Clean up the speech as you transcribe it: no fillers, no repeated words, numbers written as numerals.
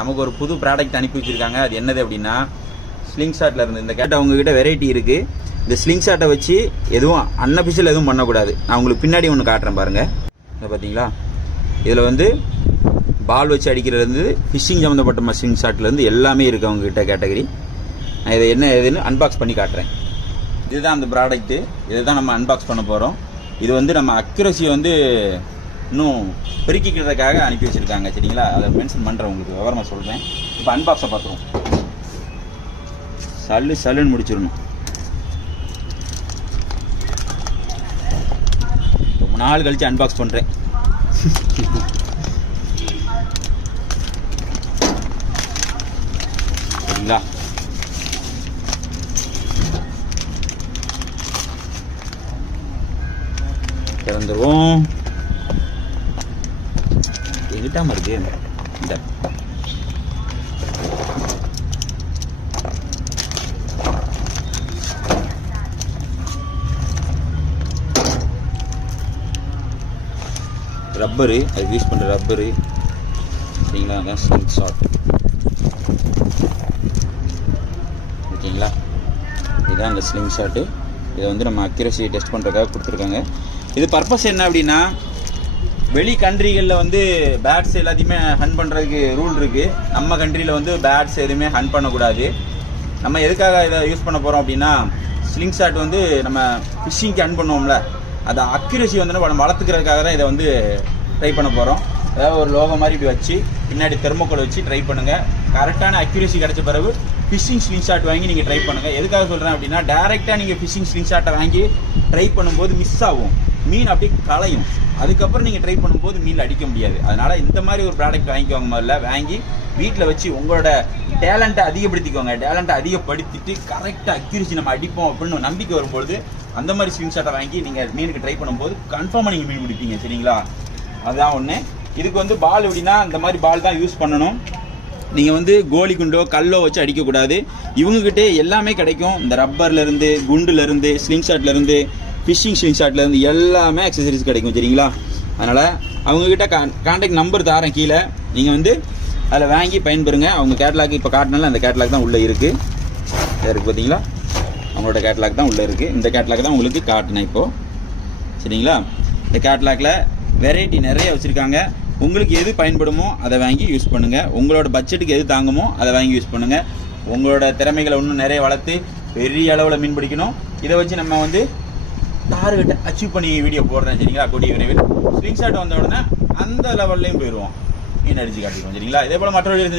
நமக்கு ஒரு புது ப்ராடக்ட் அனுப்பி வச்சுருக்காங்க. அது என்னது அப்படின்னா ஸ்லிங் ஷாட்டில் இருந்து இந்த கேட் அவங்ககிட்ட வெரைட்டி இருக்குது. இந்த ஸ்லிங் ஷாட்டை வச்சு எதுவும் அன்அஃபிஷியல் எதுவும் பண்ணக்கூடாது. நான் உங்களுக்கு பின்னாடி ஒன்று காட்டுறேன் பாருங்கள். இதை பார்த்தீங்களா, இதில் வந்து பால் வச்சு அடிக்கிறதுலேருந்து ஃபிஷிங் சம்மந்தப்பட்ட ஸ்லிங் ஷாட்லேருந்து எல்லாமே இருக்குது அவங்ககிட்ட கேட்டகரி. நான் இதை என்ன எதுன்னு அன்பாக்ஸ் பண்ணி காட்டுறேன். இதுதான் அந்த ப்ராடக்ட்டு. இதை தான் நம்ம அன்பாக்ஸ் பண்ண போகிறோம். இது வந்து நம்ம அக்யூரஸியை வந்து இன்னும் பெருக்கிக்கிறதுக்காக அனுப்பி வச்சுருக்காங்க. சரிங்களா, அதை மென்ஷன் பண்ணுறேன், உங்களுக்கு விவரமாக சொல்கிறேன். இப்போ அன்பாக்ஸை பார்த்துருவோம். சல்லுன்னு முடிச்சிடணும். ரொம்ப நாள் கழிச்சு அன்பாக்ஸ் பண்ணுறேன். சரிங்களா, திறந்துருவோம். எங்கிட்டாம இருக்கு இந்த ரப்பரு, அது யூஸ் பண்ணுற ரப்பரு. சரிங்களா, அதான் ஸ்லிங் ஷாட். ஓகேங்களா, இதுதான் அந்த ஸ்லிங் ஷாட்டு. இதை வந்து நம்ம அக்யூரஸியை டெஸ்ட் பண்ணுறதுக்காக கொடுத்துருக்காங்க. இது பர்பஸ் என்ன அப்படின்னா, வெளி கண்ட்ரிகளில் வந்து பேட்ஸ் எல்லாத்தையுமே ஹன் பண்ணுறதுக்கு ரூல் இருக்குது. நம்ம கண்ட்ரியில் வந்து பேட்ஸ் எதுவுமே ஹன் பண்ணக்கூடாது. நம்ம எதுக்காக இதை யூஸ் பண்ண போகிறோம் அப்படின்னா, ஸ்லிங் ஷாட் வந்து நம்ம ஃபிஷ்ஷிங்க்கு ஹன் பண்ணுவோம்ல, அதை அக்யூரஸி வந்து நம்ம வளர்த்துக்கிறதுக்காக தான் இதை வந்து ட்ரை பண்ண போகிறோம். அதாவது ஒரு லோகோ மாதிரி இப்படி வச்சு பின்னாடி தெர்மோகோல் வச்சு ட்ரை பண்ணுங்கள். கரெக்டான அக்யூரஸி கிடச்ச பிறகு ஃபிஷிங் ஸ்லிங் ஷாட் வாங்கி நீங்கள் ட்ரை பண்ணுங்கள். எதுக்காக சொல்கிறேன் அப்படின்னா, டேரெக்டாக நீங்கள் ஃபிஷிங் ஸ்லிங் ஷாட்டை வாங்கி ட்ரை பண்ணும்போது மிஸ் ஆகும், மீன் அப்படியே களையும். அதுக்கப்புறம் நீங்கள் ட்ரை பண்ணும்போது மீன் அடிக்க முடியாது. அதனால் இந்த மாதிரி ஒரு ப்ராடக்ட் வாங்கிக்கோங்க. முதல்ல வாங்கி வீட்டில் வச்சு உங்களோட டேலண்ட்டை அதிகப்படுத்திக்கோங்க. டேலண்ட்டை அதிகப்படுத்திட்டு கரெக்டாக அக்யூரஸி நம்ம அடிப்போம் அப்படின்னு நம்பிக்கை வரும்போது அந்த மாதிரி ஸ்லிங் ஷாட்டை வாங்கி நீங்கள் மீனுக்கு ட்ரை பண்ணும்போது கன்ஃபார்மாக நீங்கள் மீன் பிடிப்பீங்க. சரிங்களா, அதுதான் ஒன்று. இதுக்கு வந்து பால் எப்படின்னா, இந்த மாதிரி பால் தான் யூஸ் பண்ணணும். நீங்கள் வந்து கோலி குண்டோ கல்லோ வச்சு அடிக்கக்கூடாது. இவங்ககிட்ட எல்லாமே கிடைக்கும். இந்த ரப்பர்லேருந்து, குண்டுலேருந்து, ஸ்லிங் ஷாட்லேருந்து, ஃபிஷிங் ஸ்லிங் ஷாட்லேருந்து எல்லாமே அக்சசரிஸ் கிடைக்கும். சரிங்களா, அதனால் அவங்கக்கிட்ட கான்டாக்ட் நம்பர் தாரேன் கீழே. நீங்கள் வந்து அதில் வாங்கி பயன்பெறுங்க. அவங்க கேட்லாக் இப்போ காட்டினால அந்த கேட்லாக் தான் உள்ளே இருக்குது. இருக்குது பார்த்தீங்களா, அவங்களோட கேட்லாக் தான் உள்ளே இருக்குது. இந்த கேட்லாக் தான் உங்களுக்கு காட்டினேன் இப்போது. சரிங்களா, இந்த கேட்லாகில் வெரைட்டி நிறைய வச்சுருக்காங்க. உங்களுக்கு எது பயன்படுமோ அதை வாங்கி யூஸ் பண்ணுங்கள். உங்களோட பட்ஜெட்டுக்கு எது தாங்குமோ அதை வாங்கி யூஸ் பண்ணுங்கள். உங்களோட திறமைகளை இன்னும் நிறைய வளர்த்து பெரிய அளவில் மீன் பிடிக்கணும். இதை வச்சு நம்ம வந்து டார்கெட்டை அச்சீவ் பண்ணி வீடியோ போடுறேன். சரிங்களா, கூடிய விரைவில் ஸ்லிங் ஷாட் வந்த உடனே அந்த லெவல்லையும் போயிடுவோம், மீன் அடிச்சு காட்டிடுவோம். சரிங்களா, இதே போல் மற்றொரு